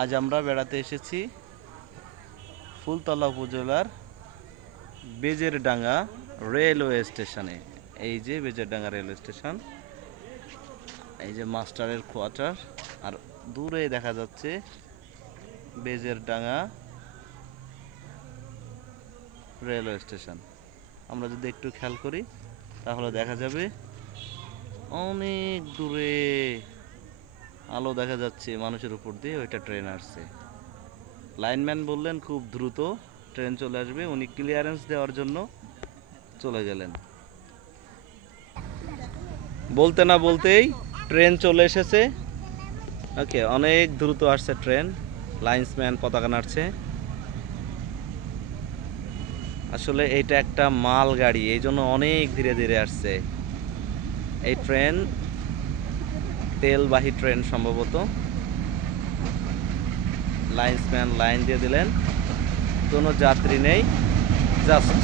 আজ আমরা বেড়াতে এসেছি ফুলতলা উপজেলার বেজেরডাঙ্গা রেলওয়ে স্টেশনে। এই যে বেজেরডাঙ্গা রেলওয়ে স্টেশন, এই যে মাস্টারের কোয়ার্টার, আর দূরে দেখা যাচ্ছে বেজেরডাঙ্গা রেলওয়ে স্টেশন। আমরা যদি একটু খেয়াল করি তাহলে দেখা যাবে অনেক দূরে আলো দেখা যাচ্ছে মানুষের উপর দিয়ে, ওইটা ট্রেন আসছে। লাইনম্যান বললেন খুব দ্রুত ট্রেন চলে আসবে, উনি ক্লিয়ারেন্স দেওয়ার জন্য চলে গেলেন। বলতে না বলতেই ট্রেন চলে এসেছে। ওকে, অনেক দ্রুত আসছে ট্রেন, লাইন্সম্যান পতাকা নাড়ছে। আসলে এটা একটা মাল গাড়ি, এই জন্য অনেক ধীরে ধীরে আসছে। এই ট্রেন তেলবাহী ট্রেন সম্ভবত। লাইন্সম্যান লাইন দিয়ে দিলেন, কোনো যাত্রী নেই, জাস্ট